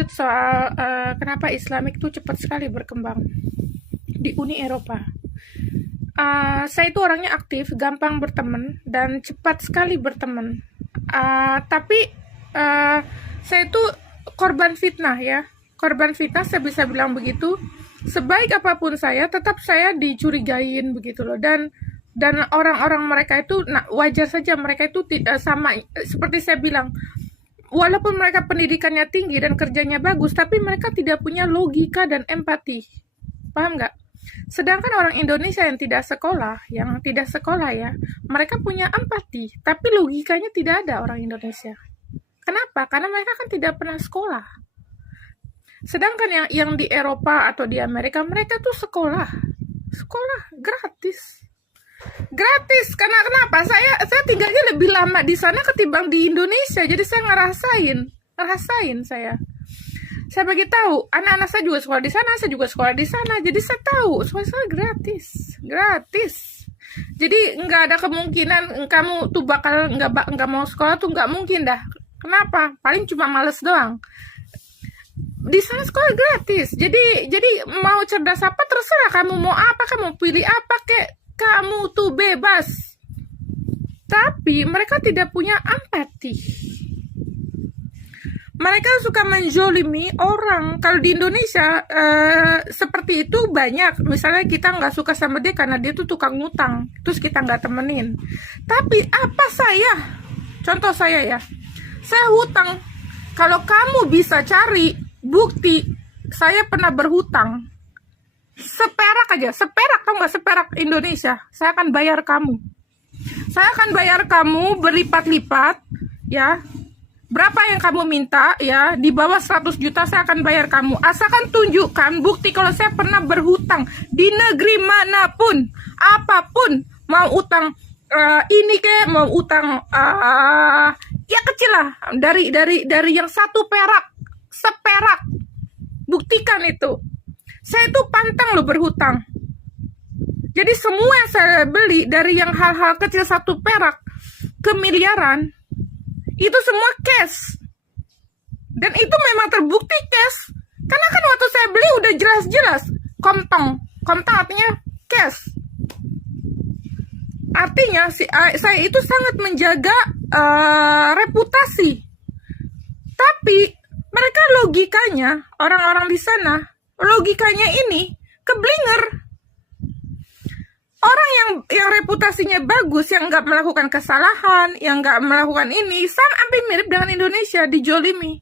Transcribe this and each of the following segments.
lanjut soal kenapa Islamik itu cepat sekali berkembang di Uni Eropa. Saya itu orangnya aktif, gampang berteman, dan cepat sekali berteman. Tapi saya itu korban fitnah ya. Korban fitnah, saya bisa bilang begitu. Sebaik apapun saya, tetap saya dicurigain begitu loh. Dan orang-orang mereka itu, wajar saja mereka itu sama seperti saya bilang. Walaupun mereka pendidikannya tinggi dan kerjanya bagus, tapi mereka tidak punya logika dan empati. Paham nggak? Sedangkan orang Indonesia yang tidak sekolah ya, mereka punya empati, tapi logikanya tidak ada orang Indonesia. Kenapa? Karena mereka kan tidak pernah sekolah. Sedangkan yang di Eropa atau di Amerika, mereka tuh sekolah gratis. Gratis, karena kenapa? Saya tinggalnya lebih lama di sana ketimbang di Indonesia, jadi saya ngerasain saya. Saya bagi tahu, anak-anak saya juga sekolah di sana, saya juga sekolah di sana, jadi saya tahu sekolah saya gratis. Jadi nggak ada kemungkinan kamu tuh bakal nggak mau sekolah tuh, nggak mungkin dah. Kenapa? Paling cuma males doang. Di sana sekolah gratis, jadi mau cerdas apa terserah, kamu mau apa, kamu pilih apa kek. Kamu tuh bebas. Tapi mereka tidak punya empati. Mereka suka menjolimi orang. Kalau di Indonesia seperti itu banyak. Misalnya kita nggak suka sama dia karena dia tuh tukang ngutang, terus kita nggak temenin. Tapi apa saya? Contoh saya ya, saya hutang. Kalau kamu bisa cari bukti saya pernah berhutang, seperak aja, seperak, tau nggak seperak Indonesia, saya akan bayar kamu. Saya akan bayar kamu berlipat-lipat, ya. Berapa yang kamu minta, ya, di bawah 100 juta saya akan bayar kamu. Asalkan tunjukkan bukti kalau saya pernah berhutang di negeri manapun, apapun, mau utang ini kek, mau utang ya kecil lah, dari yang 1 perak, seperak, buktikan itu. Saya itu pantang loh berhutang. Jadi semua yang saya beli, dari yang hal-hal kecil 1 perak ke miliaran, itu semua cash. Dan itu memang terbukti cash. Karena kan waktu saya beli udah jelas-jelas komtong. Komtong artinya cash. Artinya saya itu sangat menjaga reputasi. Tapi mereka logikanya, orang-orang di sana, logikanya ini keblinger. Orang yang reputasinya bagus, yang nggak melakukan kesalahan, yang nggak melakukan ini, sama hampir mirip dengan Indonesia, dijolimi.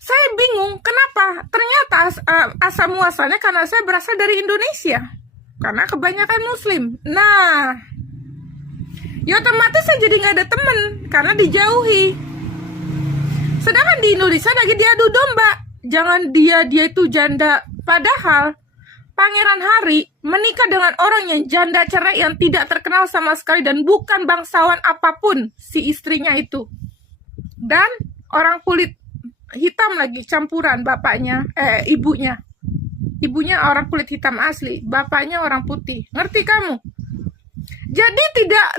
Saya bingung, kenapa? Ternyata asal muasalnya karena saya berasal dari Indonesia. Karena kebanyakan Muslim. Nah, ya otomatis saya jadi nggak ada temen, karena dijauhi. Sedangkan di Indonesia lagi diadu domba. Jangan dia itu janda. Padahal Pangeran Harry menikah dengan orang yang janda cerai yang tidak terkenal sama sekali dan bukan bangsawan apapun si istrinya itu. Dan orang kulit hitam lagi campuran bapaknya, ibunya. Ibunya orang kulit hitam asli, bapaknya orang putih. Ngerti kamu? Jadi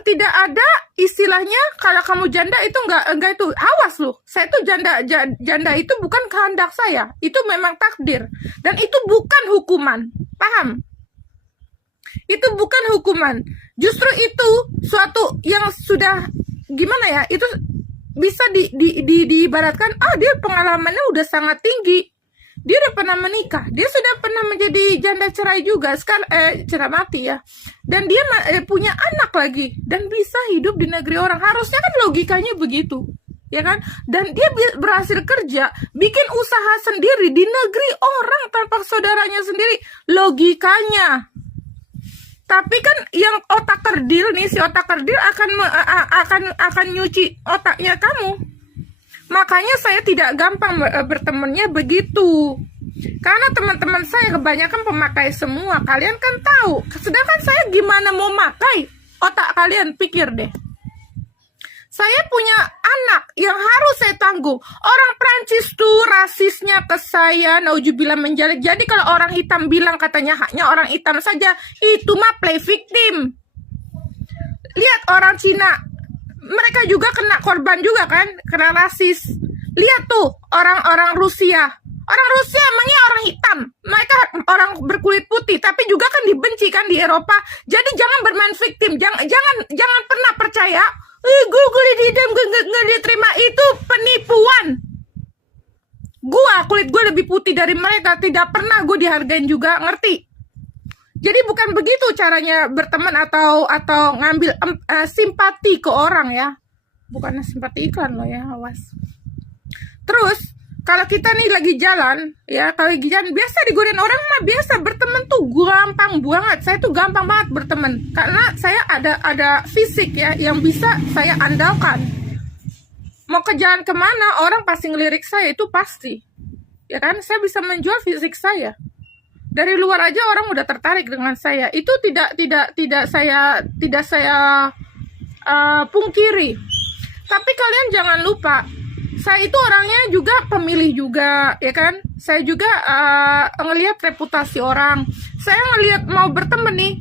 tidak ada istilahnya kalau kamu janda itu enggak itu. Awas loh. Saya itu janda itu bukan kehendak saya. Itu memang takdir. Dan itu bukan hukuman. Paham? Itu bukan hukuman. Justru itu suatu yang sudah gimana ya? Itu bisa diibaratkan, dia pengalamannya udah sangat tinggi. Dia udah pernah menikah, dia sudah pernah menjadi janda cerai juga, sekarang cerai mati ya. Dan dia punya anak lagi dan bisa hidup di negeri orang. Harusnya kan logikanya begitu, ya kan? Dan dia berhasil kerja, bikin usaha sendiri di negeri orang tanpa saudaranya sendiri. Logikanya. Tapi kan yang otak kerdil nih, si otak kerdil akan nyuci otaknya kamu. Makanya saya tidak gampang bertemannya begitu. Karena teman-teman saya kebanyakan pemakai semua. Kalian kan tahu. Sedangkan saya gimana mau makai? Otak kalian pikir deh. Saya punya anak yang harus saya tanggung. Orang Prancis tuh rasisnya ke saya, naujubillah menjalik. Jadi kalau orang hitam bilang katanya haknya orang hitam saja, itu mah play victim. Lihat orang Cina, mereka juga kena korban juga kan, kena rasis. Lihat tuh orang-orang Rusia. Orang Rusia emangnya orang hitam. Mereka orang berkulit putih, tapi juga kan dibenci kan di Eropa. Jadi jangan bermain victim. Jangan pernah percaya, gue kulit hitam nggak diterima, itu penipuan. Kulit gue lebih putih dari mereka, tidak pernah gue dihargain juga, ngerti? Jadi bukan begitu caranya berteman atau ngambil simpati ke orang ya. Bukan simpati iklan loh ya, awas. Terus kalau kita nih lagi jalan ya, kalau lagi jalan biasa digodain orang mah biasa, berteman tuh gampang banget. Saya tuh gampang banget berteman karena saya ada fisik ya yang bisa saya andalkan. Mau ke jalan kemana orang pasti ngelirik saya, itu pasti. Ya kan, saya bisa menjual fisik saya. Dari luar aja orang udah tertarik dengan saya. Itu tidak saya pungkiri. Tapi kalian jangan lupa, saya itu orangnya juga pemilih juga, ya kan? Saya juga ngelihat reputasi orang. Saya ngelihat mau berteman nih,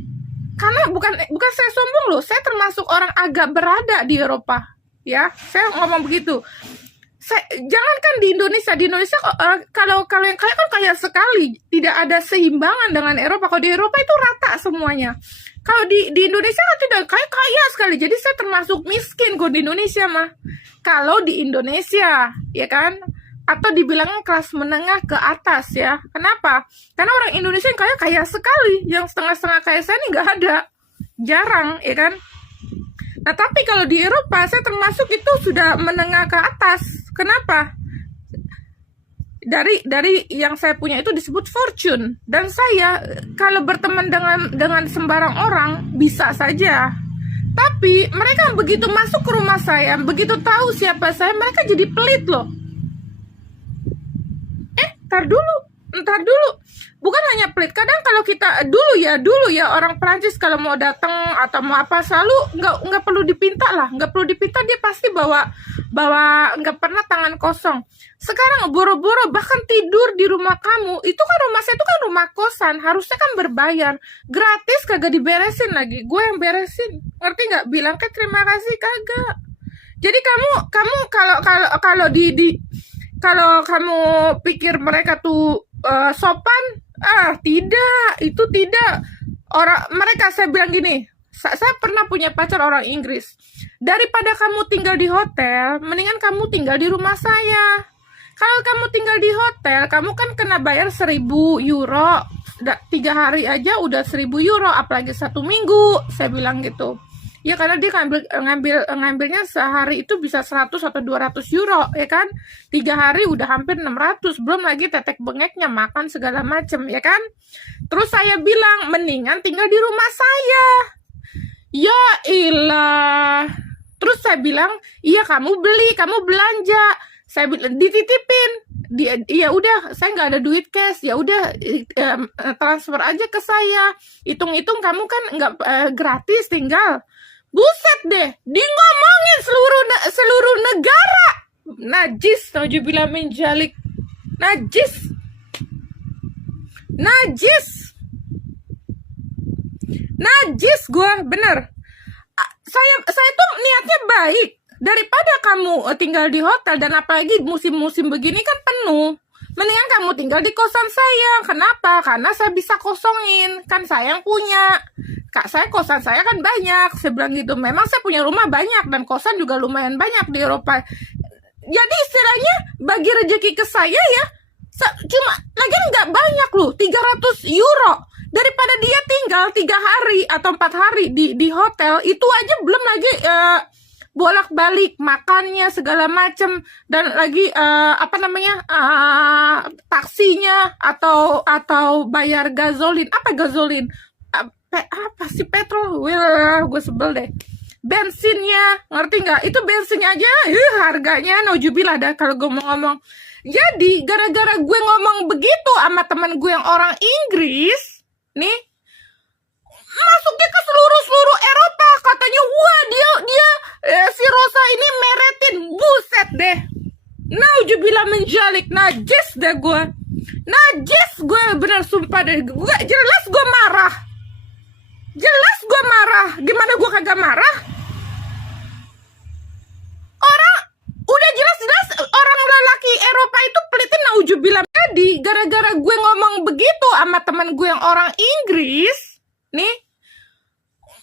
karena bukan saya sombong loh. Saya termasuk orang agak berada di Eropa, ya. Saya ngomong begitu. Jangankan di Indonesia kalau yang kaya kan kaya sekali, tidak ada seimbangan dengan Eropa. Kalau di Eropa itu rata semuanya. Kalau di Indonesia kan tidak kaya sekali. Jadi saya termasuk miskin kalau di Indonesia mah. Kalau di Indonesia, ya kan? Atau dibilang kelas menengah ke atas ya. Kenapa? Karena orang Indonesia yang kaya sekali. Yang setengah-setengah kaya saya ini nggak ada. Jarang, ya kan? Nah, tapi kalau di Eropa, saya termasuk itu sudah menengah ke atas. Kenapa? Dari yang saya punya itu disebut fortune. Dan saya kalau berteman dengan sembarang orang bisa saja. Tapi mereka begitu masuk ke rumah saya, begitu tahu siapa saya, mereka jadi pelit loh. Ntar dulu. Bukan hanya pelit. Kadang kalau kita dulu ya orang Prancis kalau mau datang atau mau apa selalu nggak perlu dipinta lah, nggak perlu dipinta, dia pasti bawa nggak pernah tangan kosong. Sekarang boro-boro bahkan tidur di rumah kamu, itu kan rumah saya itu kan rumah kosan, harusnya kan berbayar, gratis kagak diberesin lagi, gue yang beresin, ngerti nggak? Bilang ke terima kasih kagak. Jadi kamu kalau kamu pikir mereka tuh sopan, tidak. Mereka, saya bilang gini, saya pernah punya pacar orang Inggris. Daripada kamu tinggal di hotel, mendingan kamu tinggal di rumah saya. Kalau kamu tinggal di hotel, kamu kan kena bayar 1.000 euro. 3 hari aja udah 1.000 euro, apalagi 1 minggu, saya bilang gitu. Ya karena dia ngambilnya sehari itu bisa 100 atau 200 euro, ya kan? 3 hari udah hampir 600, belum lagi tetek bengeknya, makan segala macem, ya kan? Terus saya bilang, mendingan tinggal di rumah saya. Ya ilah. Terus saya bilang, iya kamu beli, kamu belanja. Saya bilang dititipin. Ya udah, saya nggak ada duit cash. Ya udah, transfer aja ke saya. Hitung-hitung kamu kan nggak gratis tinggal. Buset deh, dia ngomongin seluruh negara. Najis, nauzubillah min dzalik. Najis gue, bener. Saya tuh niatnya baik. Daripada kamu tinggal di hotel, dan apalagi musim-musim begini kan penuh, mendingan kamu tinggal di kosan saya. Kenapa? Karena saya bisa kosongin, kan saya yang punya. Kosan saya kan banyak, saya bilang gitu. Memang saya punya rumah banyak dan kosan juga lumayan banyak di Eropa. Jadi istilahnya bagi rezeki ke saya ya, cuma lagi nggak banyak loh, 300 euro. Daripada dia tinggal 3 hari atau 4 hari di hotel, itu aja belum lagi bolak-balik makannya segala macem, dan lagi taksinya atau bayar gasolin. Apa sih petrol? Gue sebel deh. Bensinnya, ngerti nggak? Itu bensinnya aja harganya naujubillah dah kalau gue mau ngomong. Jadi gara-gara gue ngomong begitu sama temen gue yang orang Inggris nih, masuknya ke seluruh Eropa, katanya wah dia si Rosa ini meretin. Buset deh, naujubillah menjalik, najis deh gue, bener sumpah deh. Gue jelas gue marah. Gimana gue kagak marah? Orang udah jelas-jelas orang lelaki Eropa itu pelitnya naujubillah. Jadi gara-gara gue ngomong begitu sama teman gue yang orang Inggris nih,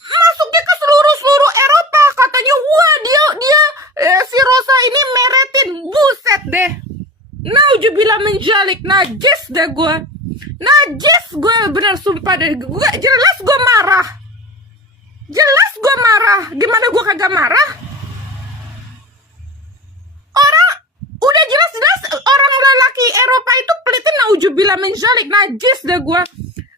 masuknya ke seluruh Eropa, katanya wah dia si Rosa ini meretin. Buset deh, naujubillah menjalik, najis deh gue, najis gue, bener sumpah deh. Gue jelas gue marah, gimana gue kagak marah? Orang udah jelas-jelas orang lelaki Eropa itu pelitnya naujubillah menjalik, najis deh gue.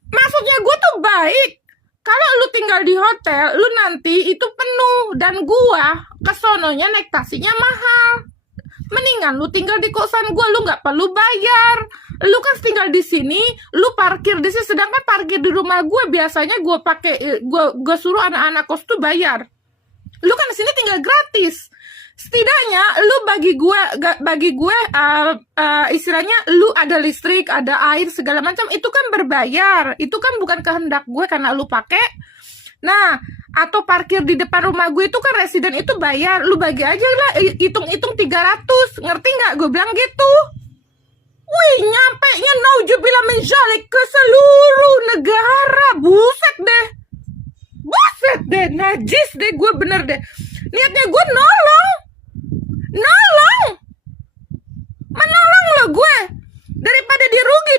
Maksudnya gue tuh baik. Kalau lu tinggal di hotel, lu nanti itu penuh, dan gua kesononya naik taksinya mahal. Mendingan lu tinggal di kosan gua, lu nggak perlu bayar. Lu kan tinggal di sini, lu parkir di sini, sedangkan parkir di rumah gue biasanya gue pakai, gue suruh anak-anak kos tuh bayar. Lu kan di sini tinggal gratis. Setidaknya lu bagi gue istilahnya lu ada listrik, ada air segala macam, itu kan berbayar. Itu kan bukan kehendak gue karena lu pakai. Nah, atau parkir di depan rumah gue itu kan residen itu bayar. Lu bagi aja lah, hitung-hitung 300. Ngerti nggak? Gue bilang gitu. Wih, nyampe nya naujubillah menjalik ke seluruh negara. Buset deh, najis deh gue, bener deh. Niatnya gue menolong lo gue, daripada dirugi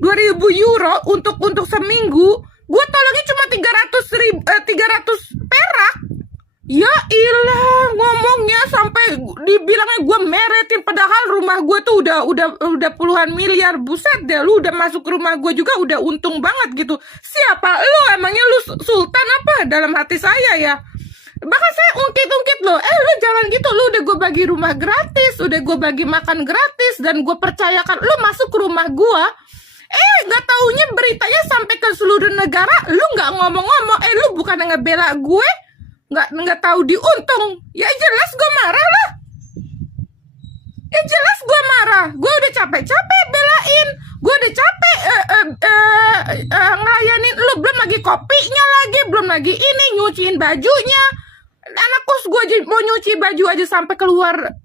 2000 euro untuk seminggu, gue tolongnya cuma 300 perak. Ya ilah, ngomongnya sampai dibilangnya gue meretin, padahal rumah gue tuh udah puluhan miliar. Buset deh, lu udah masuk ke rumah gue juga udah untung banget gitu. Siapa lu, emangnya lu sultan apa dalam hati saya ya? Bahkan saya ungkit loh, lu jangan gitu, lu udah gue bagi rumah gratis, udah gue bagi makan gratis, dan gue percayakan lu masuk ke rumah gue. Gak taunya beritanya sampai ke seluruh negara, lu gak ngomong-ngomong, lu bukan ngebela gue, nggak tahu diuntung. Ya jelas gue marah lah. Gue udah capek belain, gue udah capek ngelayanin lu, belum lagi kopinya lagi, belum lagi ini nyuciin bajunya. Anak kos gue mau nyuci baju aja sampai keluar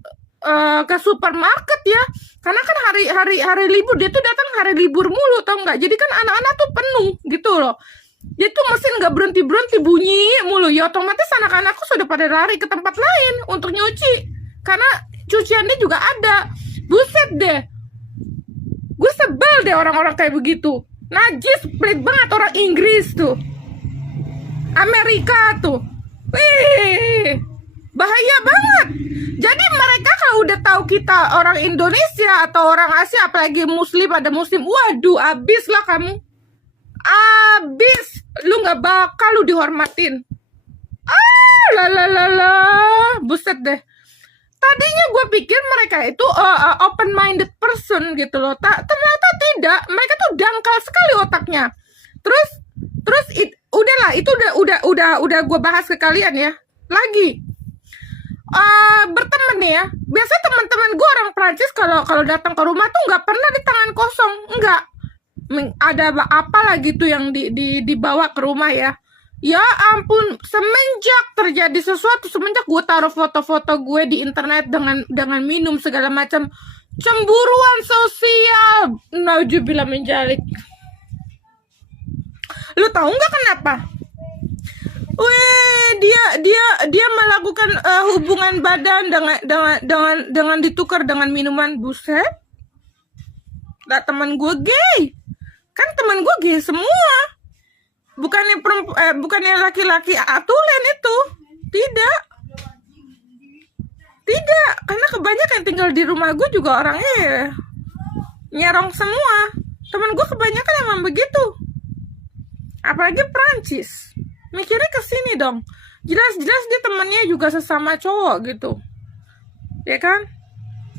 ke supermarket ya, karena kan hari libur, dia tuh datang hari libur mulu, tau nggak? Jadi kan anak-anak tuh penuh gitu loh. Dia tuh mesin nggak berhenti bunyi mulu ya, otomatis anak-anakku sudah pada lari ke tempat lain untuk nyuci karena cuciannya juga ada. Buset deh, gue sebel deh orang-orang kayak begitu, najis, pelit banget. Orang Inggris tuh, Amerika tuh, wih, bahaya banget. Jadi mereka kalau udah tahu kita orang Indonesia atau orang Asia, apalagi muslim, ada muslim, waduh, abis lah kamu, abis, lu nggak bakal lu dihormatin. Buset deh. Tadinya gue pikir mereka itu open-minded person gitu loh. Ternyata tidak. Mereka tuh dangkal sekali otaknya. Terus udahlah, itu udah gue bahas ke kalian ya. Lagi berteman nih ya. Biasanya teman-teman gue orang Prancis kalau datang ke rumah tuh nggak pernah di tangan kosong, nggak. Ada apa lagi tuh yang dibawa ke rumah ya. Ya ampun, semenjak terjadi sesuatu, semenjak gue taruh foto-foto gue di internet dengan minum segala macam, cemburuan sosial, naujubillah menjalik. Lu tahu nggak kenapa? Weh, dia melakukan hubungan badan dengan ditukar dengan minuman. Buset. Nah, teman gue gay. Kan teman gue gay semua. Bukannya laki-laki atulen itu. Tidak, karena kebanyakan yang tinggal di rumah gue juga orangnya nyerong semua. Temen gue kebanyakan emang begitu. Apalagi Prancis. Mikirnya ke sini dong. Jelas-jelas dia temennya juga sesama cowok gitu. Ya kan?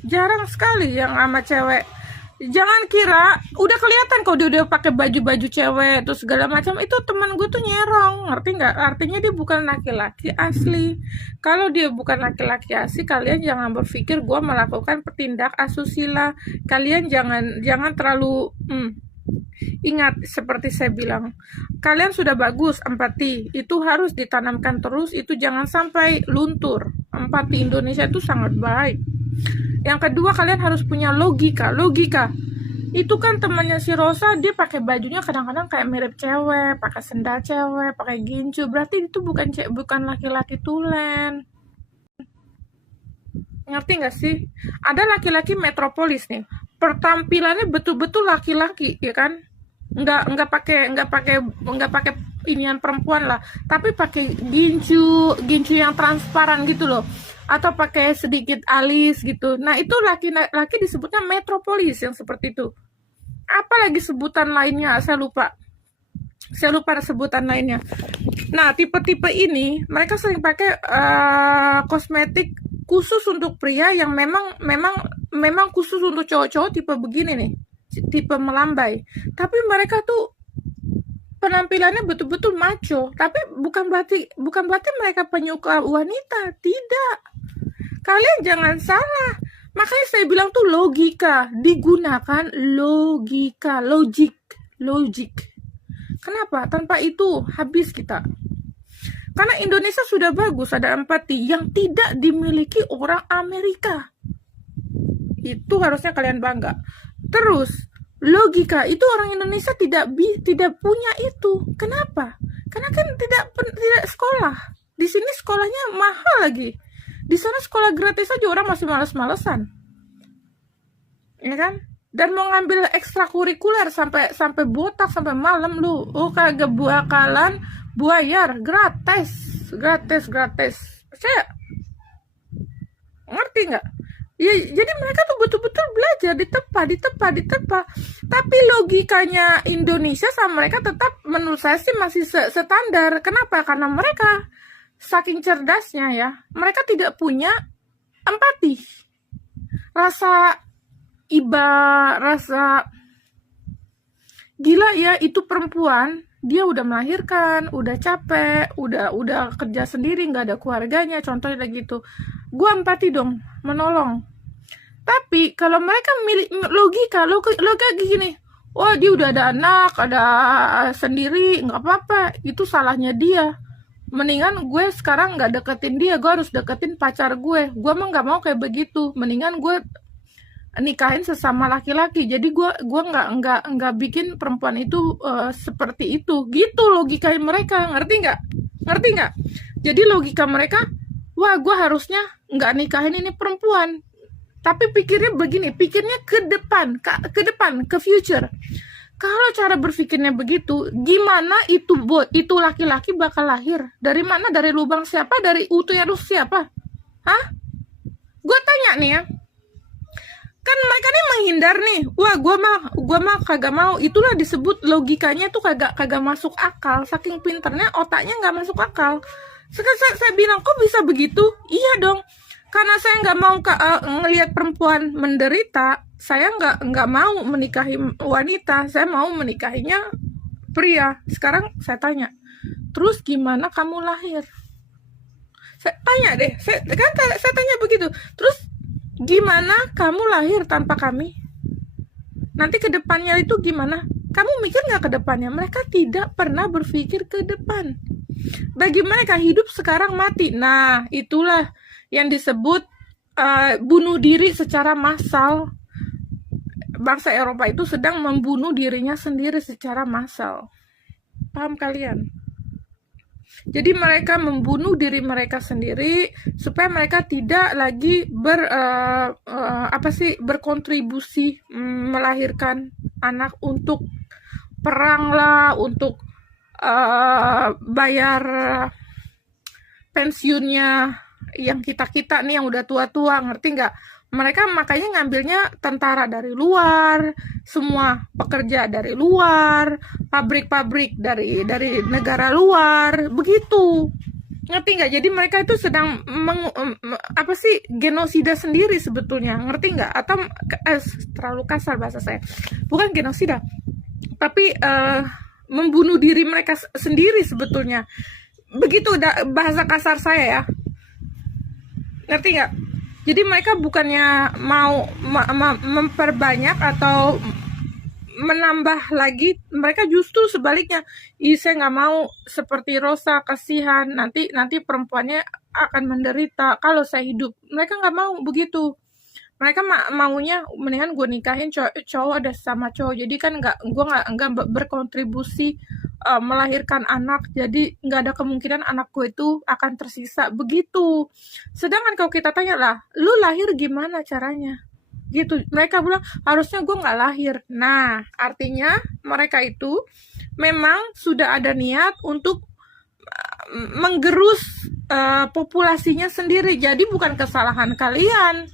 Jarang sekali yang sama cewek. Jangan kira udah kelihatan kalau dia udah pakai baju-baju cewek terus segala macam, itu teman gue tuh nyerong, ngerti nggak? Artinya dia bukan laki-laki asli. Kalau dia bukan laki-laki asli, kalian jangan berpikir gue melakukan tindak asusila. Kalian jangan terlalu ingat, seperti saya bilang, kalian sudah bagus, empati itu harus ditanamkan terus, itu jangan sampai luntur. Empati Indonesia itu sangat baik. Yang kedua, kalian harus punya logika. Itu kan temannya si Rosa, dia pakai bajunya kadang-kadang kayak mirip cewek, pakai sendal cewek, pakai gincu. Berarti itu bukan laki-laki tulen. Ngerti nggak sih? Ada laki-laki metropolis nih, pertampilannya betul-betul laki-laki, ya kan? Nggak pakai inian perempuan lah, tapi pakai gincu yang transparan gitu loh, atau pakai sedikit alis gitu. Nah, itu laki-laki disebutnya metropolis yang seperti itu. Apalagi sebutan lainnya, saya lupa sebutan lainnya. Nah, tipe-tipe ini mereka sering pakai kosmetik khusus untuk pria yang memang khusus untuk cowok-cowok tipe begini nih, tipe melambai. Tapi mereka tuh penampilannya betul-betul macho, tapi bukan berarti mereka penyuka wanita, tidak. Kalian jangan salah. Makanya saya bilang tuh logika, digunakan logika, logik. Kenapa? Tanpa itu habis kita. Karena Indonesia sudah bagus, ada empati yang tidak dimiliki orang Amerika. Itu harusnya kalian bangga. Terus, logika itu orang Indonesia tidak punya itu. Kenapa? Karena kan tidak sekolah. Di sini sekolahnya mahal lagi. Di sana sekolah gratis aja orang masih males-malesan. Ya kan? Dan mau ngambil ekstrakurikuler sampai botak sampai malam lu. Oh, kagak bakalan bayar, gratis. Saya ngerti nggak? Ya, jadi mereka tuh betul-betul belajar ditepa. Tapi logikanya Indonesia sama mereka tetap menurut saya sih masih standar. Kenapa? Karena mereka saking cerdasnya ya, mereka tidak punya empati, rasa gila ya. Itu perempuan, dia udah melahirkan, udah capek, udah kerja sendiri, nggak ada keluarganya, contohnya gitu. Gua empati dong, menolong. Tapi kalau mereka logika gini, wah dia udah ada anak, ada sendiri, nggak apa-apa, itu salahnya dia. Mendingan gue sekarang nggak deketin dia, gue harus deketin pacar gue mah nggak mau kayak begitu. Mendingan gue nikahin sesama laki-laki, jadi gue nggak bikin perempuan itu seperti itu, gitu logika mereka. Ngerti nggak? Jadi logika mereka, wah gue harusnya nggak nikahin ini perempuan. Tapi pikirnya begini, pikirnya ke depan, ke future. Kalau cara berpikirnya begitu, gimana itu laki-laki bakal lahir? Dari mana? Dari lubang siapa? Dari uterus siapa? Hah? Gue tanya nih ya. Kan mereka nih menghindar nih. Wah, gue mah kagak mau. Itulah disebut logikanya tuh kagak masuk akal. Saking pinternya otaknya nggak masuk akal. Saya bilang, kok bisa begitu? Iya dong. Karena saya nggak mau ngelihat perempuan menderita, saya nggak mau menikahi wanita, saya mau menikahinya pria. Sekarang saya tanya, terus gimana kamu lahir? Saya tanya deh, saya tanya begitu. Terus gimana kamu lahir tanpa kami? Nanti ke depannya itu gimana? Kamu mikir nggak ke depannya? Mereka tidak pernah berpikir ke depan. Bagi mereka hidup sekarang mati. Nah, itulah yang disebut bunuh diri secara massal. Bangsa Eropa itu sedang membunuh dirinya sendiri secara massal. Paham kalian? Jadi mereka membunuh diri mereka sendiri supaya mereka tidak lagi berkontribusi melahirkan anak untuk perang lah, untuk bayar pensiunnya yang kita nih yang udah tua-tua, ngerti nggak? Mereka makanya ngambilnya tentara dari luar, semua pekerja dari luar, pabrik-pabrik dari negara luar, begitu. Ngerti nggak? Jadi mereka itu sedang genosida sendiri sebetulnya, ngerti nggak? Atau terlalu kasar bahasa saya, bukan genosida, tapi membunuh diri mereka sendiri sebetulnya. Begitu bahasa kasar saya ya. Ngerti nggak? Jadi mereka bukannya mau memperbanyak atau menambah lagi, mereka justru sebaliknya. Saya nggak mau seperti Rosa, kasihan, nanti perempuannya akan menderita kalau saya hidup. Mereka nggak mau begitu. Mereka maunya mendingan gue nikahin cowok ada sama cowok, jadi kan gue nggak berkontribusi melahirkan anak, jadi nggak ada kemungkinan anak gue itu akan tersisa begitu. Sedangkan kalau kita tanya lah, lu lahir gimana caranya? Gitu, mereka bilang harusnya gue nggak lahir. Nah, artinya mereka itu memang sudah ada niat untuk menggerus populasinya sendiri. Jadi bukan kesalahan kalian.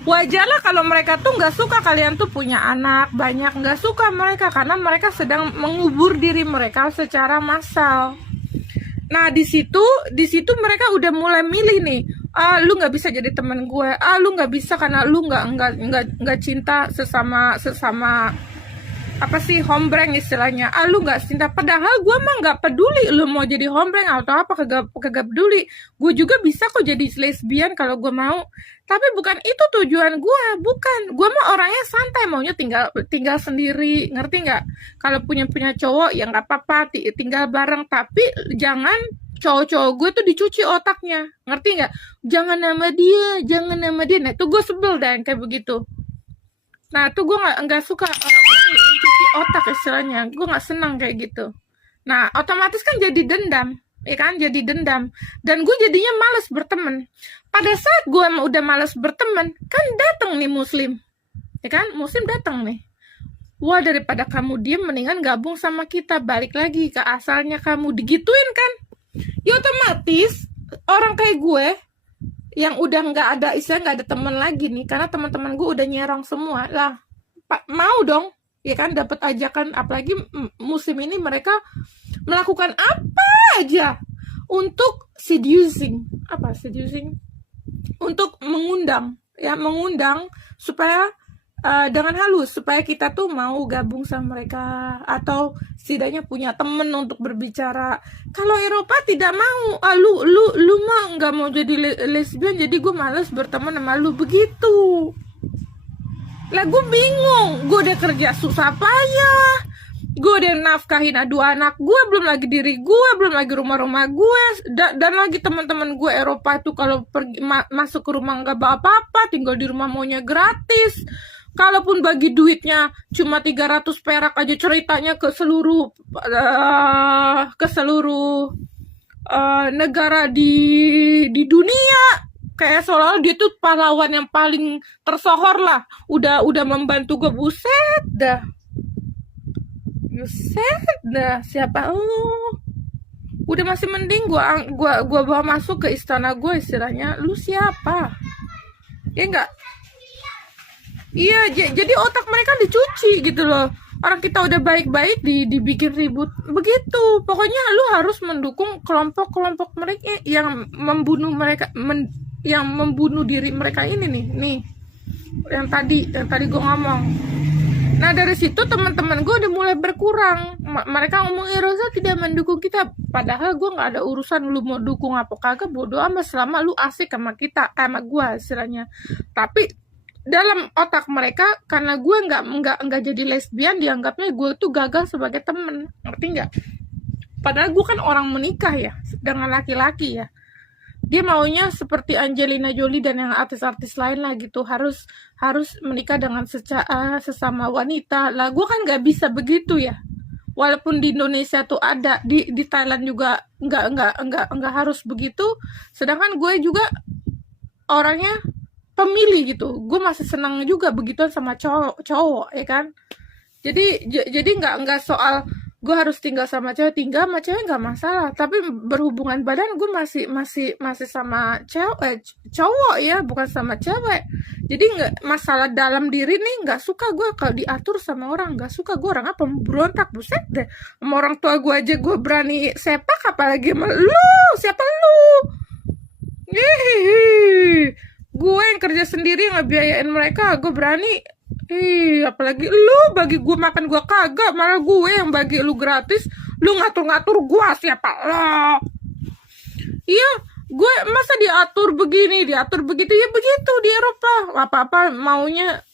Wajarlah kalau mereka tuh nggak suka kalian tuh punya anak banyak, nggak suka mereka karena mereka sedang mengubur diri mereka secara massal. Nah di situ mereka udah mulai milih nih, lu nggak bisa jadi teman gue, lu nggak bisa karena lu nggak cinta sesama apa sih, hombreng istilahnya, lu nggak cinta, padahal gue mah nggak peduli lu mau jadi hombreng atau apa, kagak peduli, gue juga bisa kok jadi lesbian kalau gue mau, tapi bukan itu tujuan gue, bukan, gue mah orangnya santai, maunya tinggal sendiri, ngerti nggak? Kalau punya cowok ya nggak apa-apa, tinggal bareng, tapi jangan cowok-cowok gue tuh dicuci otaknya, ngerti nggak? Jangan nama dia, nah itu gue sebel dan kayak begitu. Nah tuh gue nggak suka orang cuci otak istilahnya, gue nggak senang kayak gitu. Nah otomatis kan jadi dendam, ya kan, jadi dendam, dan gue jadinya males berteman. Pada saat gue udah males berteman, kan datang nih muslim, ya kan, muslim datang nih. Wah, daripada kamu diem mendingan gabung sama kita, balik lagi ke asalnya kamu, digituin kan. Ya otomatis orang kayak gue yang udah nggak ada istilah, nggak ada teman lagi nih, karena teman-teman gue udah nyerong semua lah, mau dong, ya kan, dapat ajakan, apalagi musim ini mereka melakukan apa aja untuk seducing, untuk mengundang supaya dengan halus supaya kita tuh mau gabung sama mereka atau setidaknya punya temen untuk berbicara. Kalau Eropa tidak mau, lu mah nggak mau jadi lesbian, jadi gue males berteman sama lu, begitu. Lah gue bingung, gue udah kerja susah payah, gue udah nafkahin dua anak gue, belum lagi diri gue, belum lagi rumah-rumah gue, dan lagi teman-teman gue Eropa tuh kalau pergi masuk ke rumah nggak bawa apa-apa, tinggal di rumah maunya gratis. Kalaupun bagi duitnya cuma 300 perak aja, ceritanya ke seluruh negara di dunia, kayak seolah dia tuh pahlawan yang paling tersohor lah, udah membantu gue, buset dah, siapa udah masih mending gua bawa masuk ke istana gue istilahnya, lu siapa, ya enggak. Iya, jadi otak mereka dicuci gitu loh. Orang kita udah baik-baik dibikin ribut begitu. Pokoknya lu harus mendukung kelompok-kelompok mereka yang membunuh yang membunuh diri mereka ini nih. Yang tadi gue ngomong. Nah dari situ teman-teman gue udah mulai berkurang. Mereka ngomong Rosa tidak mendukung kita. Padahal gue nggak ada urusan lu mau dukung apa kagak, bodo amat selama lu asik sama kita, sama gue istilahnya. Tapi dalam otak mereka, karena gue nggak jadi lesbian, dianggapnya gue tuh gagal sebagai temen, ngerti nggak? Padahal gue kan orang menikah ya dengan laki-laki ya. Dia maunya seperti Angelina Jolie dan yang artis-artis lain lah gitu, harus menikah dengan sesama wanita lah. Gue kan nggak bisa begitu ya. Walaupun di Indonesia tuh ada, di Thailand juga nggak harus begitu. Sedangkan gue juga orangnya pemilih gitu, gue masih senang juga begituan sama cowok ya kan. Jadi nggak soal gue harus tinggal sama cewek, nggak masalah, tapi berhubungan badan gue masih sama cowok ya, bukan sama cewek. Jadi nggak masalah dalam diri nih, nggak suka gue kalau diatur sama orang, nggak suka gue, orang apa berontak, buset deh, sama orang tua gue aja gue berani sepak, apalagi sama lu, siapa lu? Gue yang kerja sendiri ngebiayain mereka, gue berani. Apalagi lu bagi gue makan, gue kagak, malah gue yang bagi lu gratis, lu ngatur-ngatur gue, siapa lo? Iya, gue masa diatur begini, diatur begitu, ya begitu di Eropa, apa-apa maunya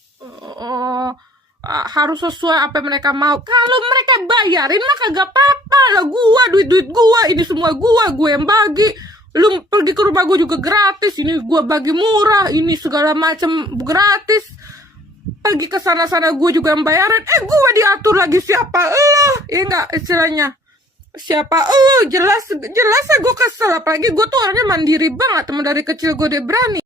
harus sesuai apa mereka mau. Kalau mereka bayarin mah kagak apa-apa lah, gue duit gue, ini semua gue yang bagi. Lu pergi ke rumah gue juga gratis, ini gue bagi murah, ini segala macam gratis. Pergi ke sana-sana gue juga yang bayarin. Gue diatur lagi siapa lo? Ya enggak istilahnya. Siapa lo? Jelas gue kesel. Apalagi gue tuh orangnya mandiri banget. Temen dari kecil gue udah berani.